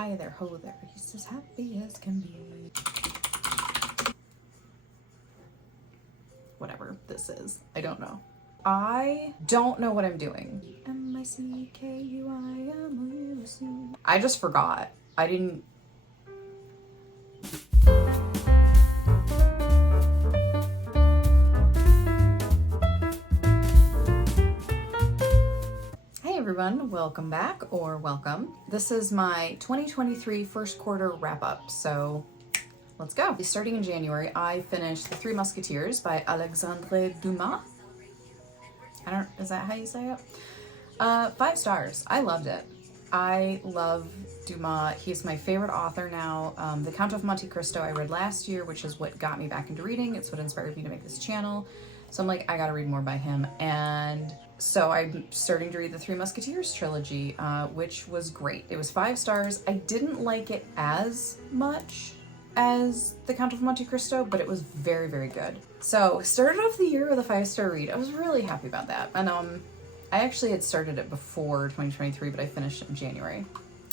hi there, ho there. He's as happy as can be. Whatever this is, I don't know. I don't know what I'm doing. M-I-C-K-U-I-M-O-U-C. I just forgot. I didn't. Hey everyone, welcome back or welcome. This is my 2023 first quarter wrap up, so let's go. Starting in January, I finished The Three Musketeers by Alexandre Dumas. Is that how you say it? 5 stars. I loved it. I love Dumas. He's my favorite author now. The Count of Monte Cristo I read last year, which is what got me back into reading. It's what inspired me to make this channel. So I'm like, I gotta read more by him. And so I'm starting to read the Three Musketeers trilogy, which was great. It was 5 stars. I didn't like it as much as The Count of Monte Cristo, but it was very, very good. So started off the year with a 5-star read. I was really happy about that. And I actually had started it before 2023, but I finished it in January.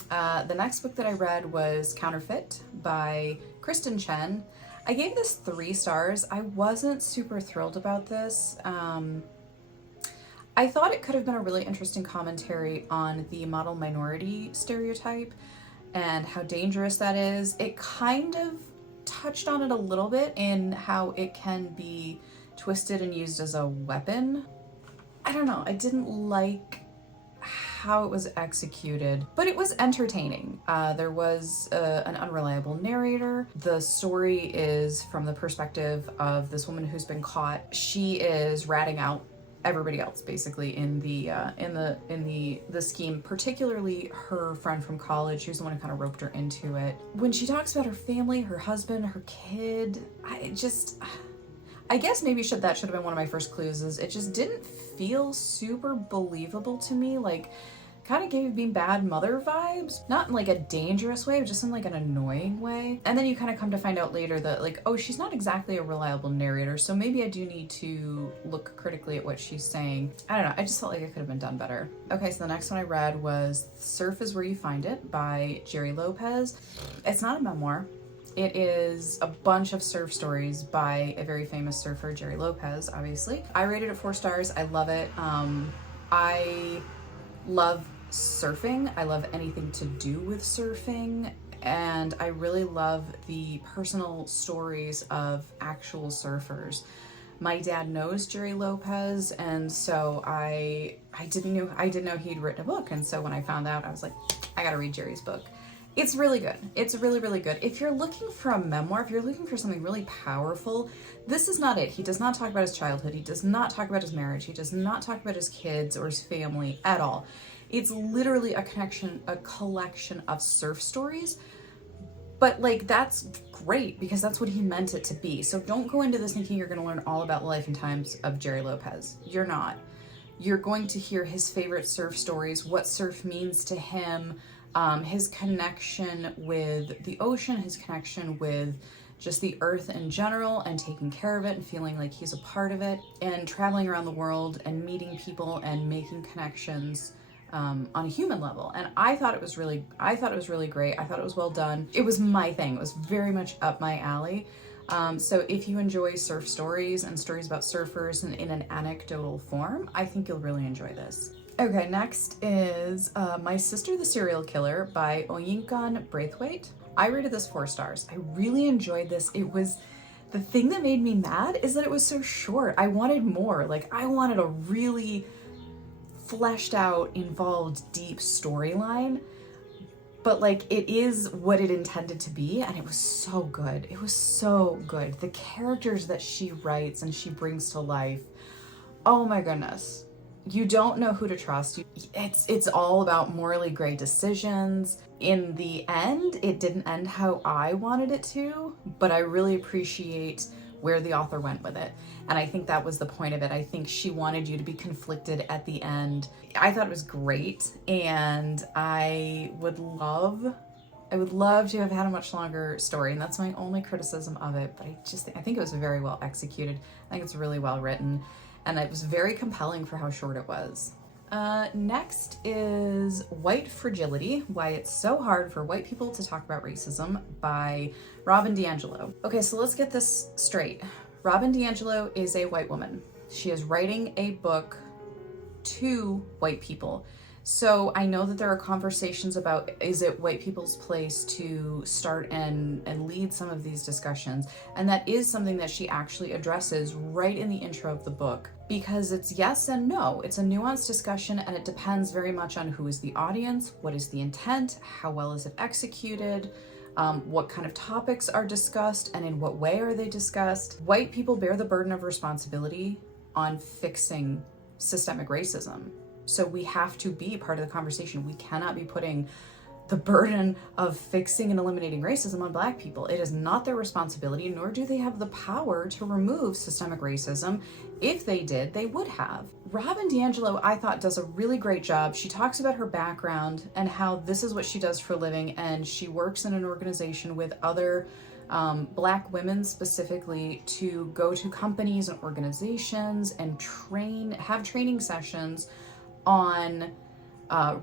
The next book that I read was Counterfeit by Kristen Chen. I gave this 3 stars. I wasn't super thrilled about this. I thought it could have been a really interesting commentary on the model minority stereotype and how dangerous that is. It kind of touched on it a little bit in how it can be twisted and used as a weapon. I don't know, I didn't like how it was executed, but it was entertaining. There was an unreliable narrator. The story is from the perspective of this woman who's been caught. She is ratting out everybody else basically in the scheme, particularly her friend from college, who's the one who kind of roped her into it. When she talks about her family, her husband, her kid, I guess maybe that should have been one of my first clues, is it just didn't feel super believable to me. Like, kind of gave me bad mother vibes, not in like a dangerous way, but just in like an annoying way. And then you kind of come to find out later that like, oh, she's not exactly a reliable narrator, so maybe I do need to look critically at what she's saying. I don't know, I just felt like it could have been done better. Okay, so the next one I read was Surf is Where You Find It by Jerry Lopez. It's not a memoir. It is a bunch of surf stories by a very famous surfer, Jerry Lopez, obviously. I rated it 4 stars. I love it. I love surfing. I love anything to do with surfing. And I really love the personal stories of actual surfers. My dad knows Jerry Lopez, and so I didn't know he'd written a book. And so when I found out, I was like, I gotta read Jerry's book. It's really good. It's really, really good. If you're looking for a memoir, if you're looking for something really powerful, this is not it. He does not talk about his childhood. He does not talk about his marriage. He does not talk about his kids or his family at all. It's literally a collection of surf stories. But like, that's great because that's what he meant it to be. So don't go into this thinking you're going to learn all about the life and times of Jerry Lopez. You're not. You're going to hear his favorite surf stories, what surf means to him, his connection with the ocean, his connection with just the earth in general and taking care of it and feeling like he's a part of it, and traveling around the world and meeting people and making connections on a human level. And I thought it was really great. I thought it was well done. It was my thing. It was very much up my alley. So if you enjoy surf stories and stories about surfers and in an anecdotal form, I think you'll really enjoy this. Okay, next is My Sister the Serial Killer by Oyinkan Braithwaite. I rated this 4 stars. I really enjoyed this. The thing that made me mad is that it was so short. I wanted more. Like, I wanted a really fleshed out, involved, deep storyline. But like, it is what it intended to be, and it was so good. It was so good. The characters that she writes and she brings to life, oh my goodness. You don't know who to trust. It's all about morally gray decisions. In the end, it didn't end how I wanted it to, but I really appreciate where the author went with it. And I think that was the point of it. I think she wanted you to be conflicted at the end. I thought it was great, and I would love to have had a much longer story, and that's my only criticism of it. But I think it was very well executed. I think it's really well written. And it was very compelling for how short it was. Next is White Fragility, Why It's So Hard for White People to Talk About Racism by Robin DiAngelo. Okay, so let's get this straight. Robin DiAngelo is a white woman. She is writing a book to white people. So I know that there are conversations about, is it white people's place to start and lead some of these discussions? And that is something that she actually addresses right in the intro of the book, because it's yes and no. It's a nuanced discussion, and it depends very much on who is the audience, what is the intent, how well is it executed, what kind of topics are discussed, and in what way are they discussed. White people bear the burden of responsibility on fixing systemic racism. So we have to be part of the conversation. We cannot be putting the burden of fixing and eliminating racism on Black people. It is not their responsibility, nor do they have the power to remove systemic racism. If they did, they would have. Robin DiAngelo, I thought, does a really great job. She talks about her background and how this is what she does for a living, and she works in an organization with other Black women specifically to go to companies and organizations and have training sessions on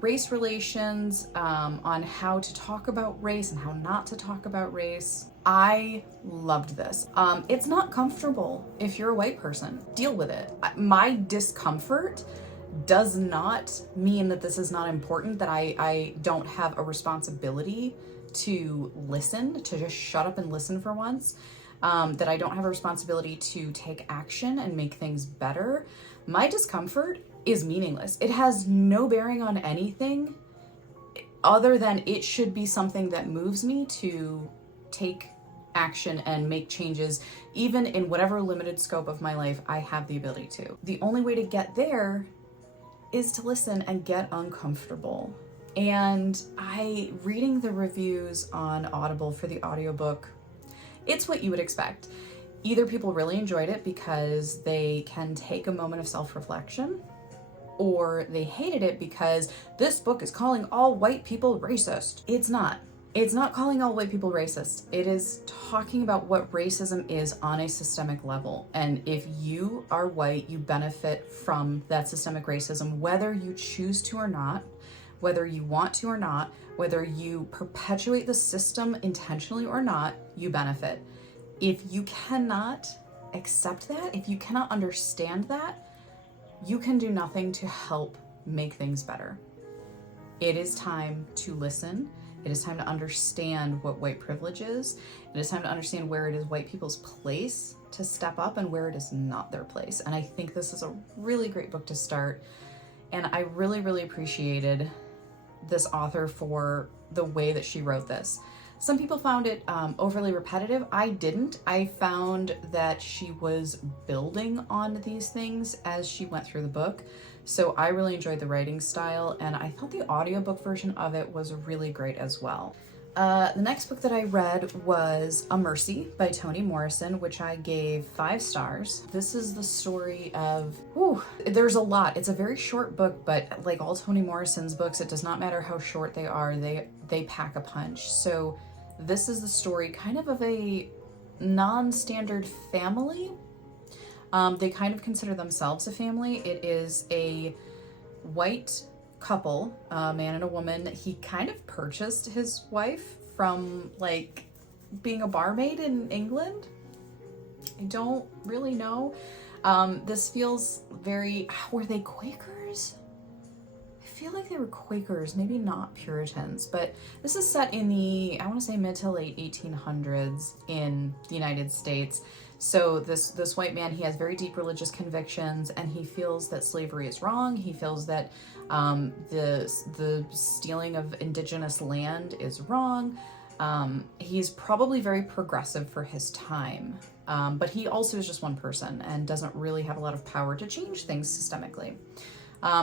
race relations, on how to talk about race and how not to talk about race. I loved this. It's not comfortable if you're a white person. Deal with it. My discomfort does not mean that this is not important, that I don't have a responsibility to listen, to just shut up and listen for once, that I don't have a responsibility to take action and make things better. My discomfort is meaningless. It has no bearing on anything other than it should be something that moves me to take action and make changes, even in whatever limited scope of my life I have the ability to. The only way to get there is to listen and get uncomfortable. And reading the reviews on Audible for the audiobook, it's what you would expect. Either people really enjoyed it because they can take a moment of self-reflection, or they hated it because this book is calling all white people racist. It's not. It's not calling all white people racist. It is talking about what racism is on a systemic level. And if you are white, you benefit from that systemic racism, whether you choose to or not, whether you want to or not, whether you perpetuate the system intentionally or not, you benefit. If you cannot accept that, if you cannot understand that, you can do nothing to help make things better. It is time to listen. It is time to understand what white privilege is. It is time to understand where it is white people's place to step up and where it is not their place. And I think this is a really great book to start. And I really, really appreciated this author for the way that she wrote this. Some people found it overly repetitive. I didn't. I found that she was building on these things as she went through the book. So I really enjoyed the writing style, and I thought the audiobook version of it was really great as well. The next book that I read was A Mercy by Toni Morrison, which I gave 5 stars. This is the story of, there's a lot. It's a very short book, but like all Toni Morrison's books, it does not matter how short they are, they pack a punch. So this is the story kind of a non-standard family. They kind of consider themselves a family. It is a white couple, a man and a woman. He kind of purchased his wife from like being a barmaid in England. I don't really know. This feels very, were they Quakers? I feel like they were Quakers, maybe not Puritans, but this is set in the, I want to say mid to late 1800s in the United States. So this white man, he has very deep religious convictions, and he feels that slavery is wrong. He feels that the stealing of indigenous land is wrong. He's probably very progressive for his time, but he also is just one person and doesn't really have a lot of power to change things systemically.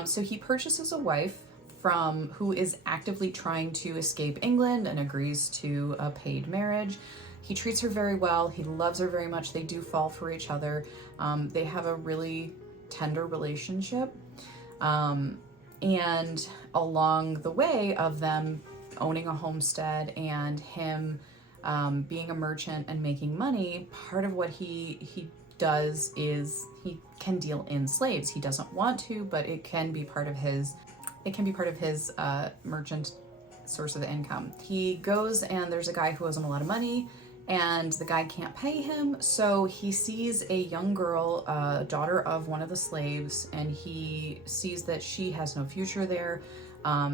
So he purchases a wife who is actively trying to escape England and agrees to a paid marriage. He treats her very well. He loves her very much. They do fall for each other. They have a really tender relationship. And along the way of them owning a homestead and him being a merchant and making money, part of what he does is he can deal in slaves. He doesn't want to, but it can be part of his merchant source of income. He goes and there's a guy who owes him a lot of money, and the guy can't pay him, so he sees a young girl, daughter of one of the slaves, and he sees that she has no future there.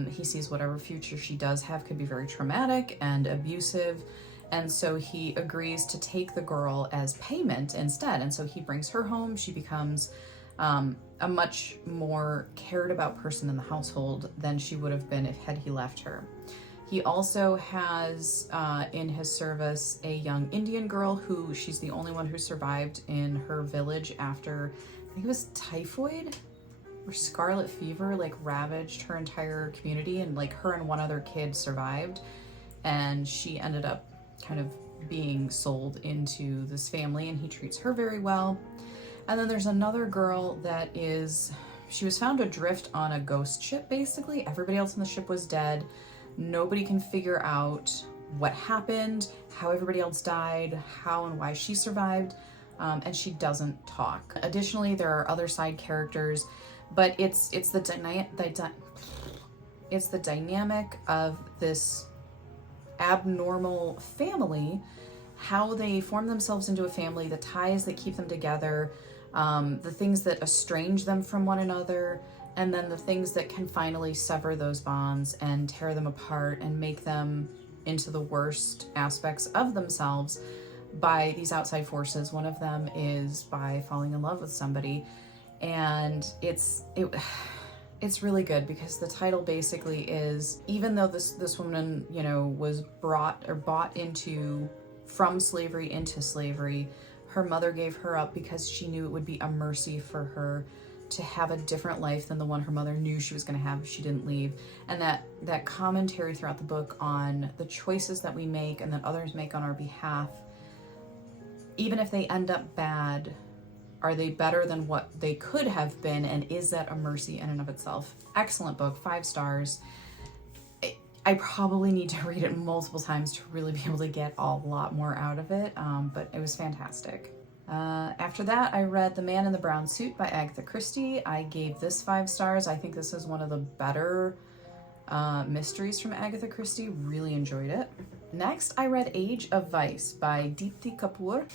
He sees whatever future she does have could be very traumatic and abusive, and so he agrees to take the girl as payment instead. And so he brings her home. She becomes a much more cared about person in the household than she would have been had he left her. He also has in his service a young Indian girl who she's the only one who survived in her village after, I think it was typhoid or scarlet fever, like ravaged her entire community, and like her and one other kid survived, and she ended up kind of being sold into this family, and he treats her very well. And then there's another girl that she was found adrift on a ghost ship, basically. Everybody else on the ship was dead. Nobody can figure out what happened, how everybody else died, how and why she survived, and she doesn't talk. Additionally, there are other side characters, but it's the dynamic of this abnormal family, how they form themselves into a family, the ties that keep them together, the things that estrange them from one another, and then the things that can finally sever those bonds and tear them apart and make them into the worst aspects of themselves by these outside forces. One of them is by falling in love with somebody, and it's really good because the title basically is, even though this woman, you know, was bought into from slavery into slavery, her mother gave her up because she knew it would be a mercy for her to have a different life than the one her mother knew she was going to have if she didn't leave. And that commentary throughout the book on the choices that we make and that others make on our behalf, even if they end up bad, are they better than what they could have been, and is that a mercy in and of itself? Excellent book, 5 stars. I probably need to read it multiple times to really be able to get a lot more out of it, but it was fantastic. After that, I read The Man in the Brown Suit by Agatha Christie. I gave this 5 stars. I think this is one of the better mysteries from Agatha Christie. Really enjoyed it. Next, I read Age of Vice by Deepthi Kapoor.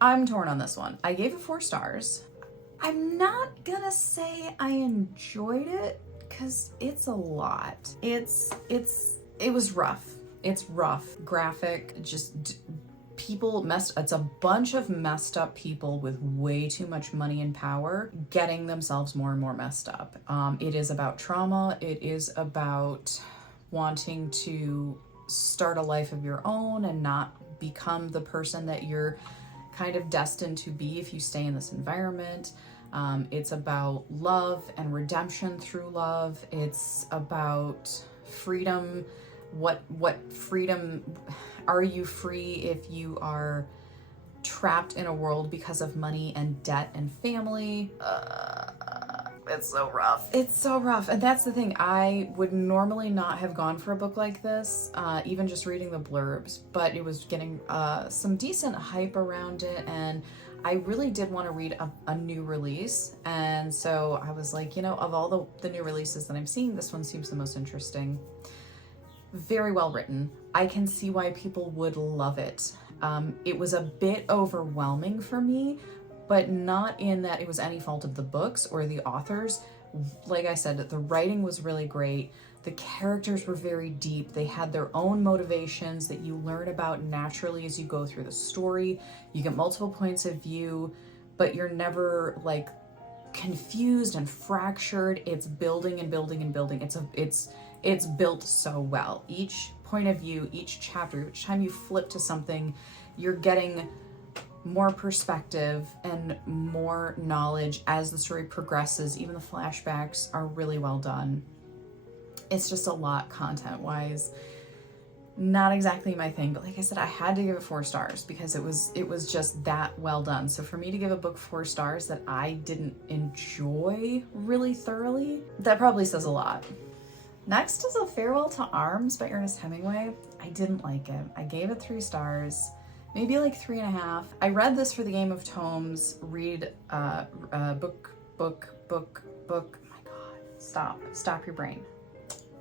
I'm torn on this one. I gave it 4 stars. I'm not gonna say I enjoyed it because it's a lot. It was rough. It's rough, graphic, just it's a bunch of messed up people with way too much money and power getting themselves more and more messed up. It is about trauma. It is about wanting to start a life of your own and not become the person that you're kind of destined to be if you stay in this environment. It's about love and redemption through love. It's about freedom. What freedom? Are you free if you are trapped in a world because of money and debt and family? It's so rough. It's so rough. And that's the thing. I would normally not have gone for a book like this, even just reading the blurbs, but it was getting some decent hype around it, and I really did want to read a new release. And so I was like, you know, of all the new releases that I'm seeing, this one seems the most interesting. Very well written. I can see why people would love it. It was a bit overwhelming for me, but not in that it was any fault of the books or the authors. Like I said, the writing was really great. The characters were very deep. They had their own motivations that you learn about naturally as you go through the story. You get multiple points of view, but you're never like confused and fractured. It's building and building and building. It's built so well. Each point of view, each chapter, each time you flip to something, you're getting more perspective and more knowledge as the story progresses. Even the flashbacks are really well done. It's just a lot content-wise. Not exactly my thing, but like I said, I had to give it 4 stars because it was just that well done. So for me to give a book 4 stars that I didn't enjoy really thoroughly, that probably says a lot. Next is A Farewell to Arms by Ernest Hemingway. I didn't like it. I gave it 3 stars. maybe like 3.5. I read this for the Game of Tomes book. Oh my God, stop your brain.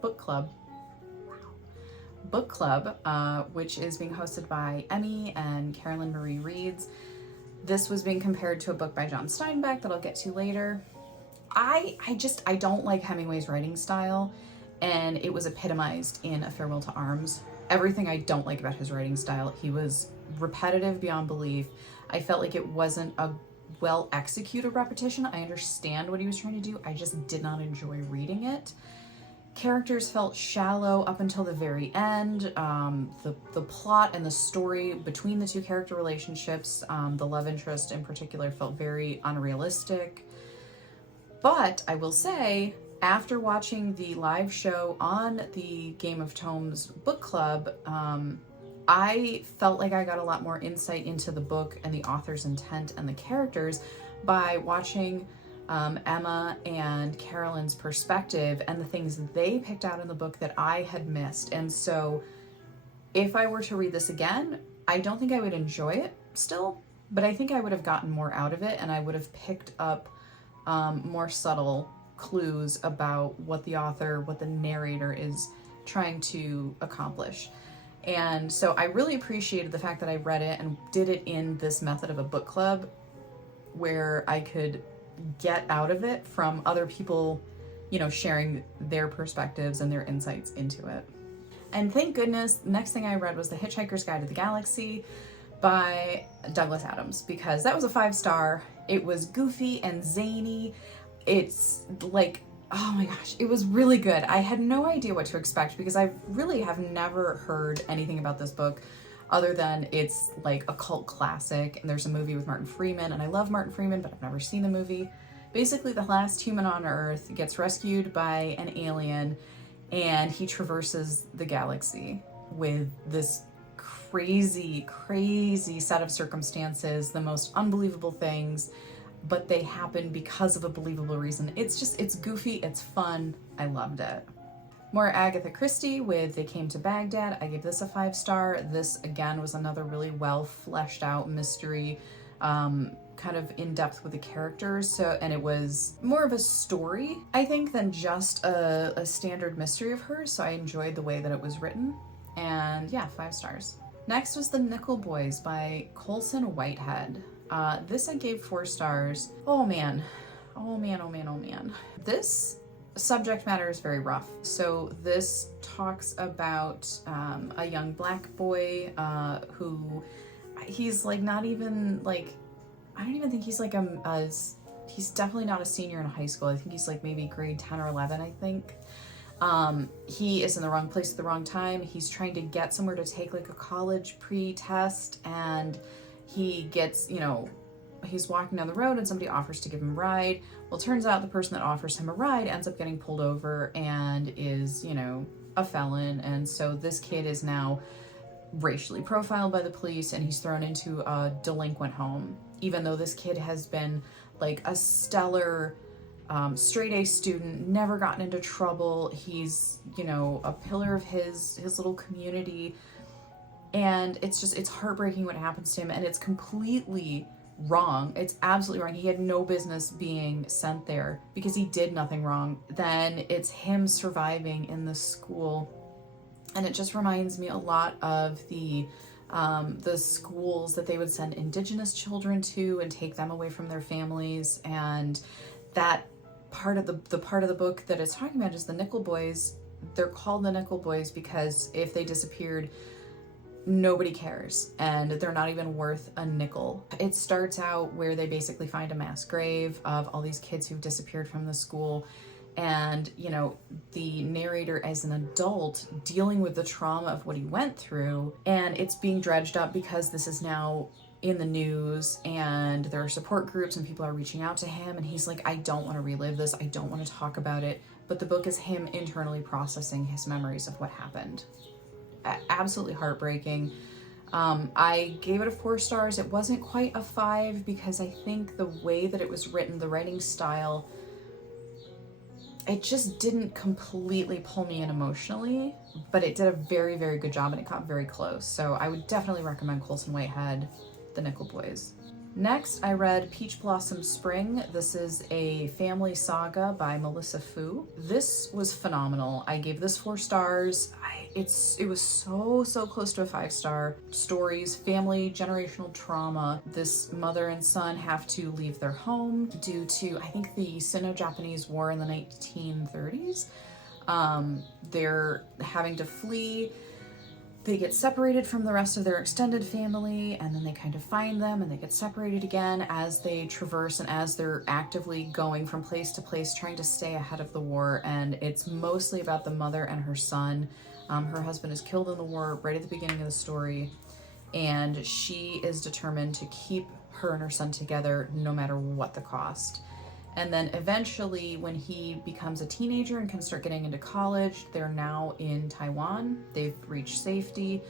Book club. Book club, which is being hosted by Emmy and Carolyn Marie Reeds. This was being compared to a book by John Steinbeck that I'll get to later. I don't like Hemingway's writing style, and it was epitomized in A Farewell to Arms. Everything I don't like about his writing style. He was repetitive beyond belief. I felt like it wasn't a well executed repetition. I understand what he was trying to do. I just did not enjoy reading it. Characters felt shallow up until the very end. The plot and the story between the two character relationships, the love interest in particular, felt very unrealistic. But I will say, after watching the live show on the Game of Tomes book club, I felt like I got a lot more insight into the book and the author's intent and the characters by watching Emma and Carolyn's perspective and the things they picked out in the book that I had missed. And so if I were to read this again, I don't think I would enjoy it still, but I think I would have gotten more out of it, and I would have picked up more subtle clues about what the author, what the narrator is trying to accomplish. And so I really appreciated the fact that I read it and did it in this method of a book club where I could get out of it from other people, you know, sharing their perspectives and their insights into it. And thank goodness, next thing I read was The Hitchhiker's Guide to the Galaxy by Douglas Adams, because that was a 5-star. It was goofy and zany. It's like, oh my gosh, it was really good. I had no idea what to expect because I really have never heard anything about this book other than it's like a cult classic, and there's a movie with Martin Freeman, and I love Martin Freeman, but I've never seen the movie. Basically, the last human on Earth gets rescued by an alien, and he traverses the galaxy with this crazy set of circumstances, the most unbelievable things, but they happen because of a believable reason. It's goofy, it's fun, I loved it. More Agatha Christie with They Came to Baghdad. I gave this a 5-star. This, again, was another really well fleshed out mystery, kind of in depth with the characters. And it was more of a story, I think, than just a standard mystery of hers. So I enjoyed the way that it was written. And yeah, 5 stars. Next was The Nickel Boys by Colson Whitehead. This I gave 4 stars. Oh man. This subject matter is very rough. So this talks about a young black boy who he's like not even like, I don't even think he's like he's definitely not a senior in high school. I think he's like maybe grade 10 or 11, I think. He is in the wrong place at the wrong time. He's trying to get somewhere to take like a college pre-test, and he gets, you know, he's walking down the road and somebody offers to give him a ride. Well, it turns out the person that offers him a ride ends up getting pulled over and is, you know, a felon. And so this kid is now racially profiled by the police, and he's thrown into a delinquent home, even though this kid has been like a stellar straight A student, never gotten into trouble. He's, you know, a pillar of his little community. And it's heartbreaking what happens to him, and it's completely wrong. It's absolutely wrong. He had no business being sent there because he did nothing wrong. Then it's him surviving in the school, and it just reminds me a lot of the schools that they would send Indigenous children to and take them away from their families. And that part of the part of the book that it's talking about is the Nickel Boys. They're called the Nickel Boys because if they disappeared, nobody cares, and they're not even worth a nickel. It starts out where they basically find a mass grave of all these kids who've disappeared from the school, and, you know, the narrator as an adult dealing with the trauma of what he went through, and it's being dredged up because this is now in the news, and there are support groups and people are reaching out to him, and he's like, I don't want to relive this, I don't want to talk about it. But the book is him internally processing his memories of what happened. Absolutely heartbreaking. I gave it a 4 stars. It wasn't quite a 5 because I think the way that it was written, the writing style, it just didn't completely pull me in emotionally, but it did a very, very good job and it got very close. So I would definitely recommend Colson Whitehead, The Nickel Boys. Next, I read Peach Blossom Spring. This is a family saga by Melissa Fu. This was phenomenal. I gave this 4 stars. It was so close to a 5-star. Stories, family, generational trauma. This mother and son have to leave their home due to, I think, the Sino-Japanese War in the 1930s. They're having to flee. They get separated from the rest of their extended family, and then they kind of find them and they get separated again as they traverse and as they're actively going from place to place trying to stay ahead of the war. And it's mostly about the mother and her son. Her husband is killed in the war right at the beginning of the story, and she is determined to keep her and her son together no matter what the cost. And then eventually, when he becomes a teenager and can start getting into college, they're now in Taiwan. They've reached safety,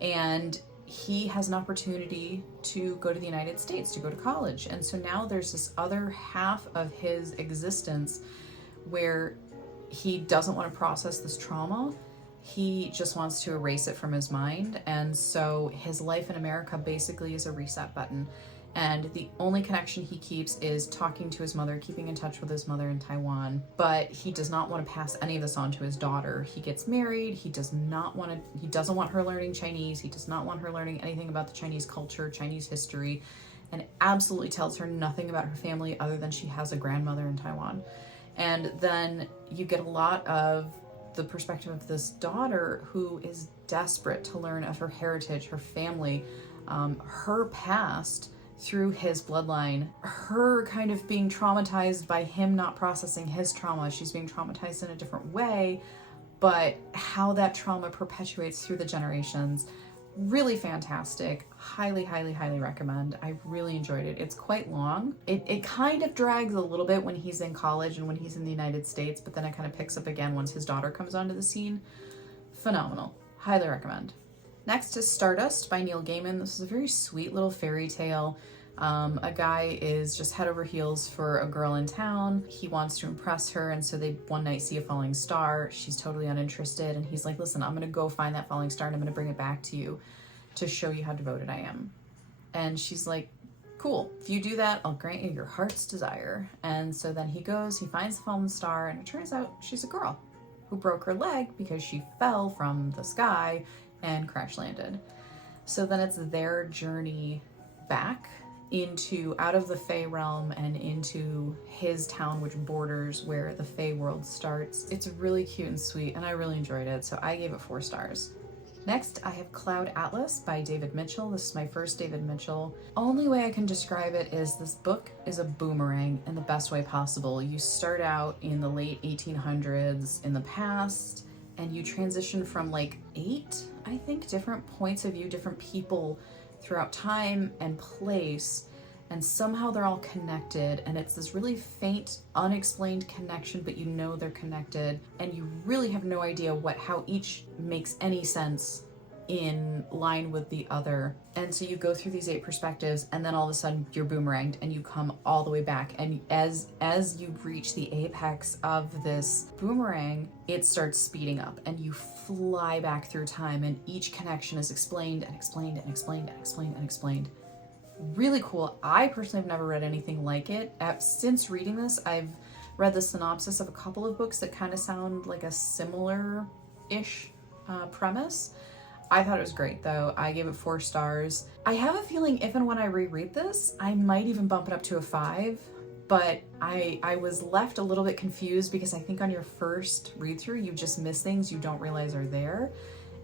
and he has an opportunity to go to the United States, to go to college. And so now there's this other half of his existence where he doesn't want to process this trauma. He just wants to erase it from his mind. And so his life in America basically is a reset button. And the only connection he keeps is talking to his mother, keeping in touch with his mother in Taiwan. But he does not want to pass any of this on to his daughter. He gets married. He doesn't want her learning Chinese. He does not want her learning anything about the Chinese culture, Chinese history, and absolutely tells her nothing about her family other than she has a grandmother in Taiwan. And then you get a lot of the perspective of this daughter who is desperate to learn of her heritage, her family, her past, through his bloodline, her kind of being traumatized by him not processing his trauma. She's being traumatized in a different way, but how that trauma perpetuates through the generations. Really fantastic. Highly recommend. I really enjoyed it. It's quite long. It kind of drags a little bit when he's in college and when he's in the United States, but then it kind of picks up again once his daughter comes onto the scene. Phenomenal. Highly recommend. Next is Stardust by Neil Gaiman. This is a very sweet little fairy tale. A guy is just head over heels for a girl in town. He wants to impress her, and so they one night see a falling star. She's totally uninterested, and he's like, listen, I'm gonna go find that falling star and I'm gonna bring it back to you to show you how devoted I am. And she's like, cool, if you do that, I'll grant you your heart's desire. And so then he goes, he finds the fallen star, and it turns out she's a girl who broke her leg because she fell from the sky and crash landed. So then it's their journey back out of the Fae realm and into his town, which borders where the Fae world starts. It's really cute and sweet, and I really enjoyed it, so I gave it 4 stars. Next, I have Cloud Atlas by David Mitchell. This is my first David Mitchell. Only way I can describe it is this book is a boomerang in the best way possible. You start out in the late 1800s in the past, and you transition from like 8, I think, different points of view, different people throughout time and place, and somehow they're all connected, and it's this really faint, unexplained connection, but you know they're connected, and you really have no idea how each makes any sense in line with the other. And so you go through these 8 perspectives, and then all of a sudden you're boomeranged and you come all the way back, and as you reach the apex of this boomerang, it starts speeding up and you fly back through time, and each connection is explained and explained and explained and explained and explained. Really cool. I personally have never read anything like it. Since reading this, I've read the synopsis of a couple of books that kind of sound like a similar-ish premise. I thought it was great, though. I gave it 4 stars. I have a feeling if and when I reread this, I might even bump it up to a 5, but I was left a little bit confused because I think on your first read-through, you just miss things you don't realize are there.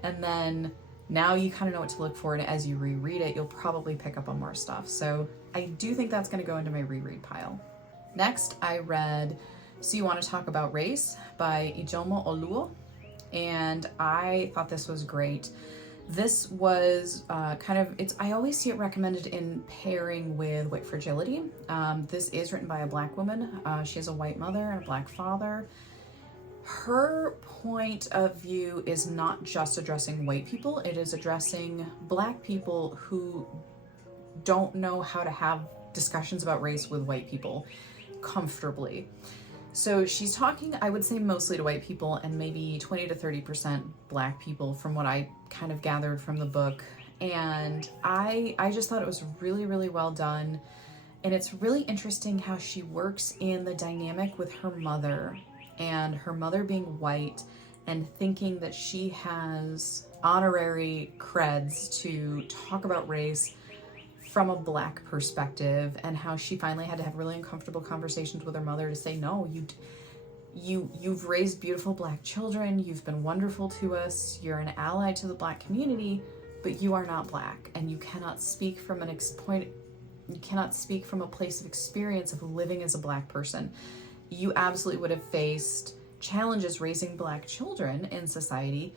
And then now you kind of know what to look for, and as you reread it, you'll probably pick up on more stuff. So I do think that's going to go into my reread pile. Next, I read So You Want to Talk About Race by Ijeoma Oluo, and I thought this was great. This was I always see it recommended in pairing with White Fragility. This is written by a Black woman. She has a white mother and a Black father. Her point of view is not just addressing white people, it is addressing Black people who don't know how to have discussions about race with white people comfortably. So she's talking, I would say, mostly to white people and maybe 20 to 30% Black people from what I kind of gathered from the book. And I just thought it was really, really well done. And it's really interesting how she works in the dynamic with her mother, and her mother being white and thinking that she has honorary creds to talk about race from a Black perspective, and how she finally had to have really uncomfortable conversations with her mother to say, no, you've raised beautiful Black children, you've been wonderful to us, you're an ally to the Black community, but you are not Black, and you cannot speak from you cannot speak from a place of experience of living as a Black person. You absolutely would have faced challenges raising Black children in society,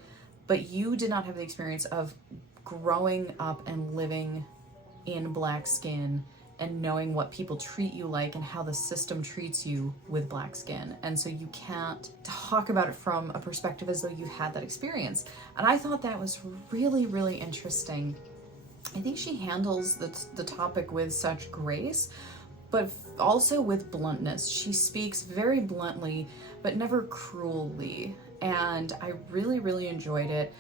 but you did not have the experience of growing up and living in Black skin and knowing what people treat you like and how the system treats you with Black skin. And so you can't talk about it from a perspective as though you had that experience. And I thought that was really, really interesting. I think she handles the topic with such grace, but also with bluntness. She speaks very bluntly, but never cruelly. And I really, really enjoyed it.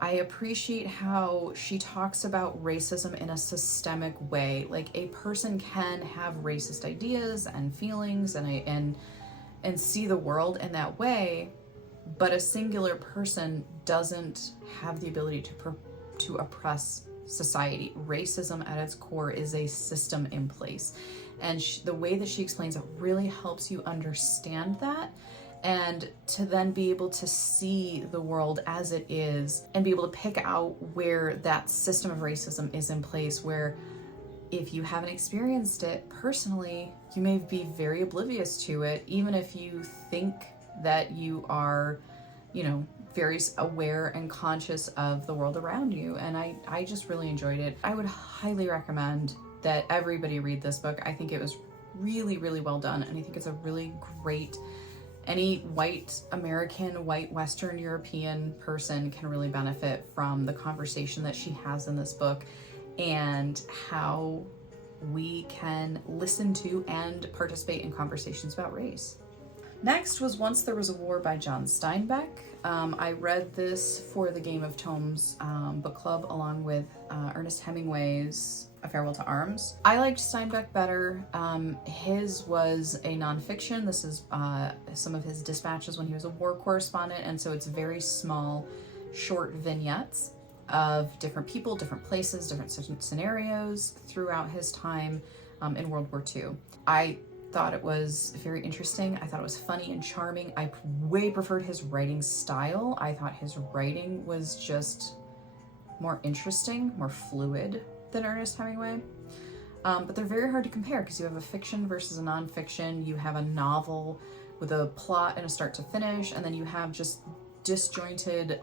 I appreciate how she talks about racism in a systemic way. Like, a person can have racist ideas and feelings and see the world in that way, but a singular person doesn't have the ability to oppress society. Racism at its core is a system in place. And the way that she explains it really helps you understand that, and to then be able to see the world as it is and be able to pick out where that system of racism is in place, where if you haven't experienced it personally, you may be very oblivious to it, even if you think that you are, very aware and conscious of the world around you. And I just really enjoyed it. I would highly recommend that everybody read this book. I think it was really, really well done, and I think it's a really great, any white American, white Western European person can really benefit from the conversation that she has in this book, and how we can listen to and participate in conversations about race. Next was Once There Was a War by John Steinbeck. I read this for the Game of Tomes book club along with Ernest Hemingway's A Farewell to Arms. I liked Steinbeck better. His was a nonfiction. This is some of his dispatches when he was a war correspondent, and so it's very small, short vignettes of different people, different places, different scenarios throughout his time in World War II. I thought it was very interesting. I thought it was funny and charming. I way preferred his writing style. I thought his writing was just more interesting, more fluid than Ernest Hemingway. But they're very hard to compare because you have a fiction versus a nonfiction. You have a novel with a plot and a start to finish, and then you have just disjointed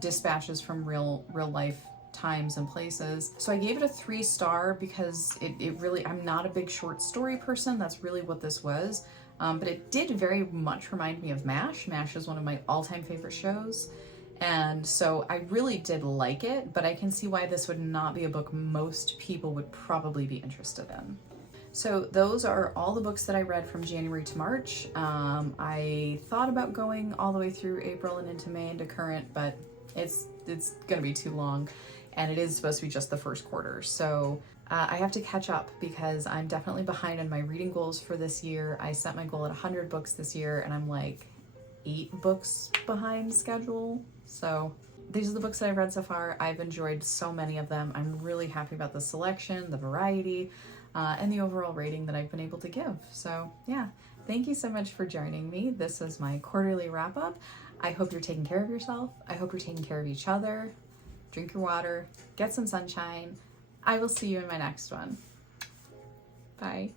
dispatches from real life times and places. So I gave it a 3-star because it really, I'm not a big short story person. That's really what this was. But it did very much remind me of MASH. MASH is one of my all-time favorite shows. And so I really did like it, but I can see why this would not be a book most people would probably be interested in. So those are all the books that I read from January to March. I thought about going all the way through April and into May into current, but it's gonna be too long, and it is supposed to be just the first quarter. So I have to catch up because I'm definitely behind on my reading goals for this year. I set my goal at 100 books this year, and I'm like 8 books behind schedule. So these are the books that I've read so far. I've enjoyed so many of them. I'm really happy about the selection, the variety, and the overall rating that I've been able to give. So yeah, thank you so much for joining me. This is my quarterly wrap up. I hope you're taking care of yourself. I hope you're taking care of each other. Drink your water, get some sunshine. I will see you in my next one. Bye.